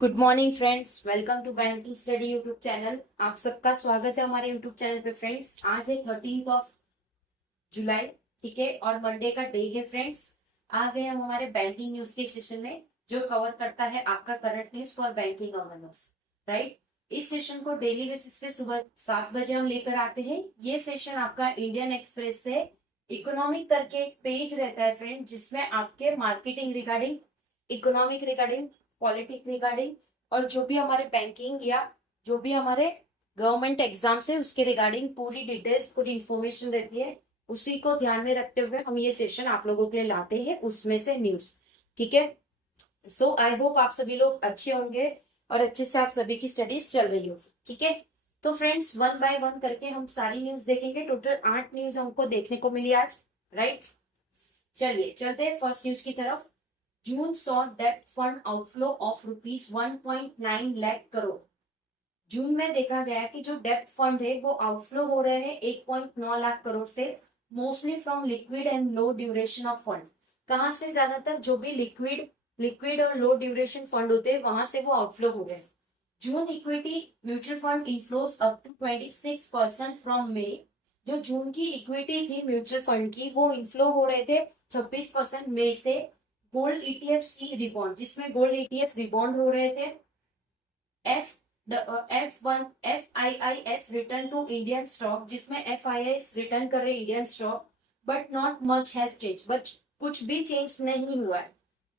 Good morning friends, welcome to banking study YouTube channel. आप सबका स्वागत है हमारे यूट्यूब चैनल पे। फ्रेंड्स, आज है 13 जुलाई, ठीक है, और मंडे का डे है। फ्रेंड्स, आ गए हम हमारे बैंकिंग न्यूज के सेशन में, जो कवर करता है आपका current news for banking awareness, right. इस सेशन को डेली बेसिस पे सुबह 7 बजे हम लेकर आते हैं। ये सेशन आपका इंडियन एक्सप्रेस से इकोनॉमिक करके एक पेज रहता है फ्रेंड, जिसमें आपके marketing regarding, economic regarding, politic regarding, और जो भी हमारे बैंकिंग या जो भी हमारे गवर्नमेंट एग्जाम्स है उसके रिगार्डिंग पूरी डिटेल्स, पूरी इंफॉर्मेशन रहती है। उसी को ध्यान में रखते हुए हम ये सेशन आप लोगों के लिए लाते हैं, उसमें से न्यूज, ठीक है। सो आई होप आप सभी लोग अच्छे होंगे और अच्छे से आप सभी की स्टडीज चल रही होगी, ठीक है। तो फ्रेंड्स, वन बाय वन करके हम सारी न्यूज देखेंगे। टोटल 8 न्यूज हमको देखने को मिली आज, राइट। चलिए चलते हैं फर्स्ट न्यूज की तरफ। जून सॉ डेब्ट fund outflow of ₹1.9 lakh crore. June में देखा गया कि जो डेब्ट फंड है वो आउटफ्लो हो रहे हैं 1.9 लाख करोड़ से, mostly from liquid and low duration of fund. कहां से? ज्यादातर जो भी लिक्विड और लो ड्यूरेशन फंड होते हैं वहां से वो आउटफ्लो हो रहे हैं। June equity mutual fund inflows up to 26% from May. जो जून की इक्विटी थी म्यूचुअल फंड की, वो इनफ्लो हो रहे थे 26% मई से। गोल्ड ईटीएफ सी रिबॉन्ड, जिसमें गोल्ड ईटीएफ रिबॉन्ड हो रहे थे। F I I S return to Indian stock, जिसमें FIIs रिटर्न कर रहे Indian stock, but not much has change, but कुछ भी चेंज नहीं हुआ है।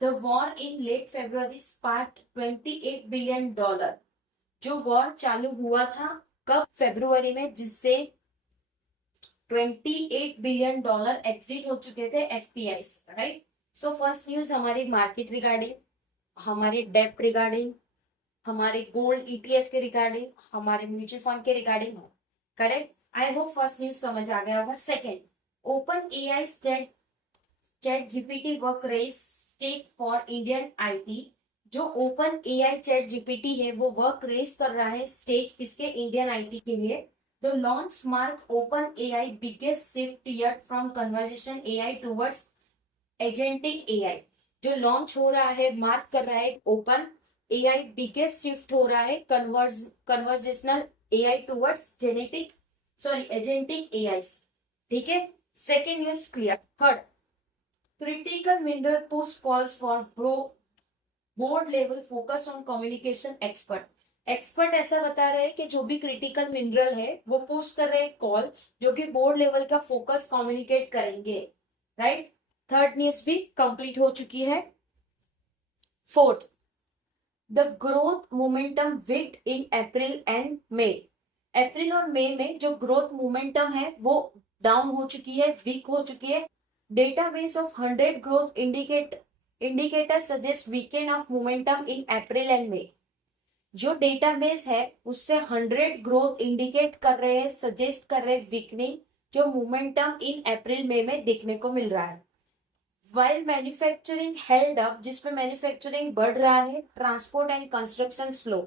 The war in late February sparked $28 billion. जो वॉर चालू हुआ था कब? फरवरी में, जिससे $28 बिलियन एग्जिट हो चुके थे FPIs, right. So first news हमारी मार्केट रिगार्डिंग, हमारे डेप्ट रिगार्डिंग, हमारे गोल्ड ETF के रिगार्डिंग, हमारे म्यूचुअल फंड के रिगार्डिंग है, correct. I hope first news समझ आ गया होगा। Second, open AI ChatGPT work race stake for Indian IT। जो ओपन AI चैट जीपीटी है वो वर्क रेस कर रहा है स्टेक किसके? इंडियन IT के लिए। The launch mark open AI biggest shift yet from conversation AI towards agentic AI। जो लॉन्च हो रहा है, मार्क कर रहा है ओपन AI बिगेस्ट शिफ्ट हो रहा है conversational AI towards agentic AI, ठीक है। Second news clear. Third, critical mineral post calls for board level focus on communication expert ऐसा बता रहे हैं कि जो भी क्रिटिकल मिनरल है वो पोस्ट कर रहे हैं कॉल, जो कि बोर्ड लेवल का फोकस कम्युनिकेट करेंगे, राइट। थर्ड न्यूज भी कंप्लीट हो चुकी है। Fourth, the growth momentum weak in April and May. April और मई में जो ग्रोथ मोमेंटम है वो डाउन हो चुकी है, वीक हो चुकी है। Database of 100 growth indicator suggest weakened of momentum in April and May. जो डेटाबेस है उससे 100 ग्रोथ इंडिकेट कर रहे हैं, सजेस्ट कर रहे हैं वीकनिंग, जो मोमेंटम इन अप्रैल मई में देखने को मिल रहा है। वाइल मैन्युफैक्चरिंग हेल्ड अप, जिसमें मैन्युफैक्चरिंग बढ़ रहा है। ट्रांसपोर्ट एंड कंस्ट्रक्शन स्लो,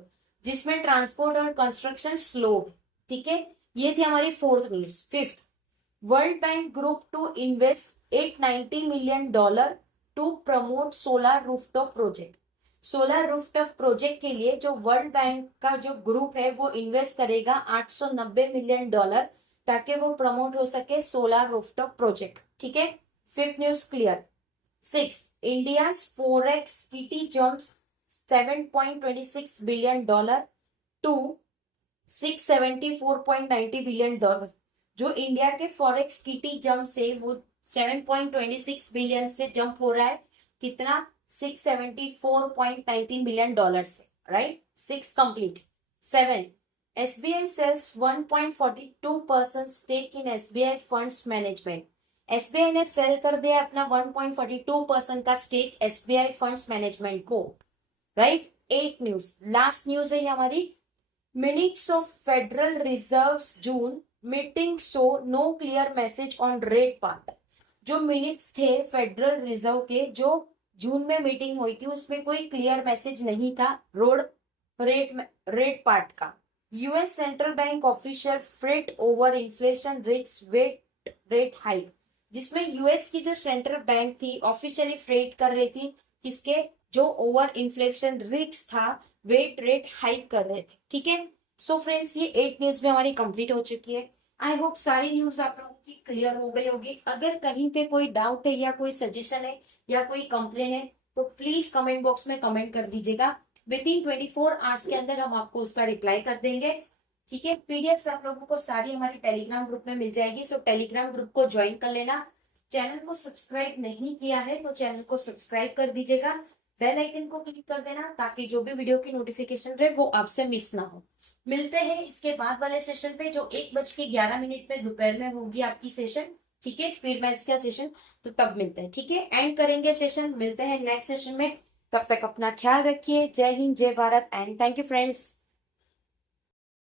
जिसमें ट्रांसपोर्ट और कंस्ट्रक्शन स्लो, ठीक है। ये थी हमारी fourth news. Fifth, world bank group to invest $890 million to promote solar rooftop project. Solar rooftop project के लिए जो वर्ल्ड बैंक का जो ग्रुप है वो इन्वेस्ट करेगा $890 million, ताकि वो प्रमोट हो सके सोलर रूफटॉप प्रोजेक्ट, ठीक है। Fifth news clear. Sixth, India's forex kitty jumps $7.26 billion to $674.90 billion। जो इंडिया के फॉरेक्स किटी जंप से वो 7.26 बिलियन से जंप हो रहा है, कितना? $674.19 बिलियन से, right. 6 complete. 7, SBI sells 1.42% stake in SBI Funds Management। SBI ने सेल कर दिया अपना 1.42% का स्टेक SBI फंड्स मैनेजमेंट को, राइट। 8 न्यूज, लास्ट न्यूज है हमारी। Minutes of federal reserve June meeting show no clear message on rate part. जो minutes थे फेडरल रिजर्व के, जो जून में मीटिंग हुई थी, उसमें कोई क्लियर मैसेज नहीं था रेट पार्ट का। US central bank official fret over inflation rate hike, जिसमें US की जो सेंट्रल बैंक थी ऑफिशियली फ्रेट कर रही थी किसके? जो ओवर इन्फ्लेशन रिस्क था वेट रेट हाइक कर रहे थे। ठीक है, सो फ्रेंड्स ये 8 न्यूज भी हमारी कंप्लीट हो चुकी है। आई होप सारी न्यूज आप लोगों की क्लियर हो गई होगी। अगर कहीं पे कोई डाउट है या कोई सजेशन है या कोई कंप्लेन है तो प्लीज कमेंट बॉक्स में कमेंट कर दीजिएगा। विद इन 24 आवर्स के अंदर हम आपको उसका रिप्लाई कर देंगे। ठीक है, पीडीएफ आप लोगों को सारी हमारे टेलीग्राम ग्रुप में मिल जाएगी, सो टेलीग्राम ग्रुप को ज्वाइन कर लेना। चैनल को सब्सक्राइब नहीं किया है तो चैनल को सब्सक्राइब कर दीजिएगा, बेल आइकन को क्लिक कर देना ताकि जो भी वीडियो की नोटिफिकेशन रहे वो आपसे मिस ना हो। मिलते हैं इसके बाद वाले सेशन पे जो 1:11 पे दोपहर में होगी आपकी सेशन। ठीक है, स्पीड मैथ्स का सेशन, तो तब मिलते हैं। ठीक है, एंड करेंगे सेशन, मिलते हैं नेक्स्ट सेशन में। तब तक अपना ख्याल रखिए। जय हिंद, जय Bharat and thank you friends.